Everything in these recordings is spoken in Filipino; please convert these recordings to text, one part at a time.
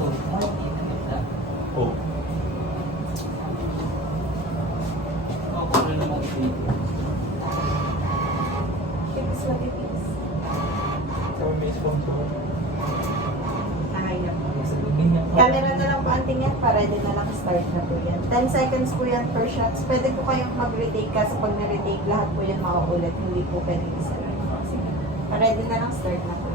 muscle. Oh. Ako na naman ito. Tipis na tipis. Sa may sponsor. Nakaya po. Sa gabi niya. Camera na lang po ang tingin para din na lang start na po yan. 10 seconds po yan per shots. Pwede po kayong mag-retake kasi pag na-retake lahat po yan makaulit. Hindi po pwede isa lang. Sige. Ready na lang start na po.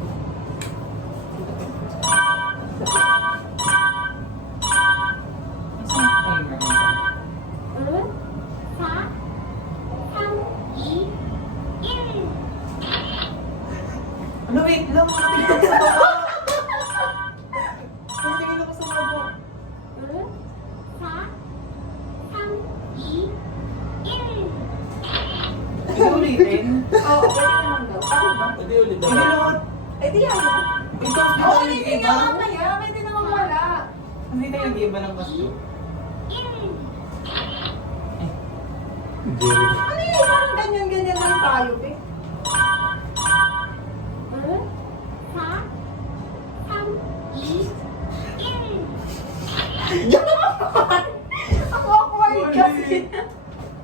Saan ang timer ko? Ano, wait lang. Natingin ako sa baba. Natingin ako sa baba. Ikaw ulitin? Oo, pwede naman daw. Ako ba? Pwede ulit Hindi lahat. Eh di yan na. Ikaw, di Oo, tayo hindi nag-iba? nga mamaya. Pwede naman wala. Hindi tayo nag-iba ng gusto. Jerry. Ano yun? Parang ganyan-ganyan lang tayo, eh. Ako awkward kasi.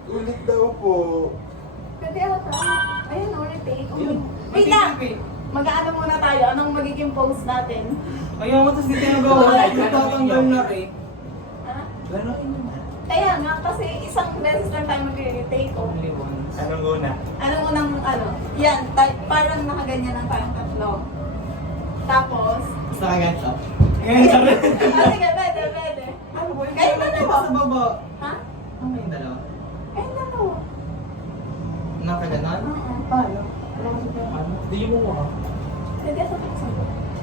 Ulit daw po. Pwede ata. Ayun, ulit eh. Wait Wait lang. Mag-aano muna tayo. Anong magiging pose natin? Ayaw mo, tapos di tayo nagawa. Tatanggal na eh. Ha? Lalo. Kaya nga, kasi isang beses lang tayo mag-retake. Oh. Only once. Anong una? Anong unang, ano? Yan, parang nakaganyan lang tayong tatlo. Tapos, Basta ka-gansa. Gansa rin. sige, pwede. Ano ba? Yung Kahit dalawa dalawa. sa baba. Ha? Ano yung dalawa? Eh, ano? Nakaganon? Oo. Paano? Ano? Hindi mo mo ha? Pwede sa pagsabi.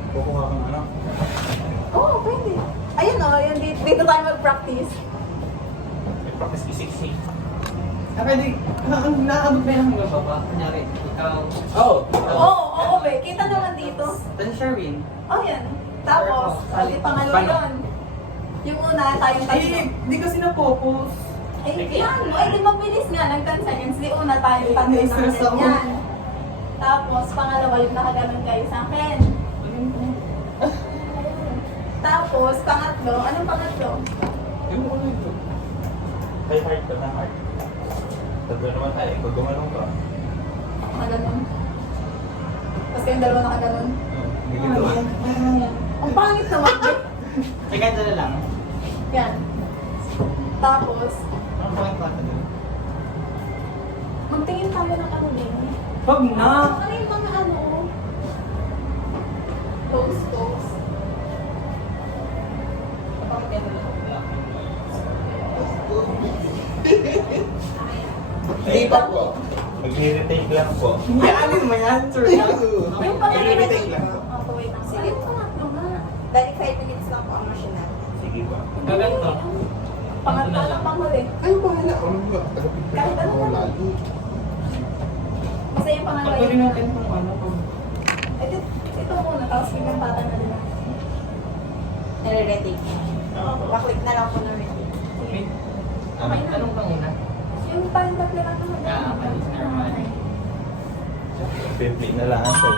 Kukuha kang anak. Oo, pwede. Ayun o, yun, dito tayo mag-practice. Practice kisik-sik. Pwede. Nakakabot ba yung hanggang baba? Kunyari, ikaw. Oo. Oo, be. Kita naman dito. Then Sherwin. Oh, yan. Tapos, Paano? di pangalawa Paano? yun. Yung una, tayong tatlo. Ay, di kasi na-focus. Ay, yan. Ay, di mabilis nga ng 10 seconds. Di una tayong tatlo na Na-stress ako. ganyan. Tapos, pangalawa yung nakaganon kayo sa akin. Tapos, pangatlo. Anong pangatlo? Yung mo ulit ito. Ay, heart ka na heart. Tatlo naman tayo. Pag gumanong ka. Nakaganon. Tapos kayong dalawa nakaganon. Hindi gagawa. Ang pangit naman. Teka, dala lang. Yan. Tapos, Ano pa yung pata doon? magtingin tayo ng ano din. Wag na! Ano yung mga ano? Toast. Hindi pa po. Mag-retake lang po. Hindi, alin mo yan? Sir, Yung pangatlo. I-retake lang. Oh, wait lang. Sige, yung pangatlo nga. Dahil 5 minutes lang po ang machine natin. Sige ba? Gaganto. Pangatlo lang panghuli. Ay, bahala. Ano ba? Kahit ano Ako lang. lalo. Kasi yung pangalawa Pagpuli yun. natin kung ano. Ito muna, tapos biglang pata na din natin. Nare-retake. Pa-click na lang po na retake. Wait. Anong pang una? Yung tatlo lang naman. Ah, okay. Never mind. Pipi na lang sa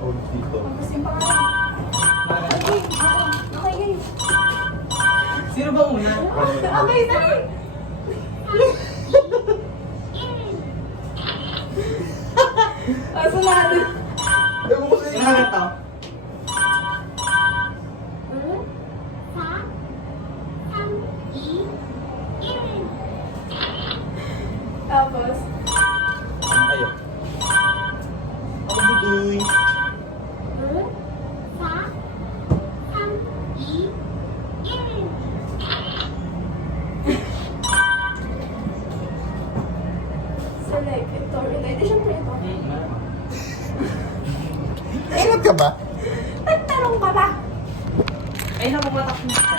hold dito. Tapos yung pangalan. Okay, okay, guys. Sino ba una? Okay, dali. Sunod. Ewan ko sa Sino gaganto? Tapos, Ano kayo? Ako budoy. select ito. Ito, syempre ito. Ingat ka ba? Nagtanong ka ba? Ay, napumatak mo sa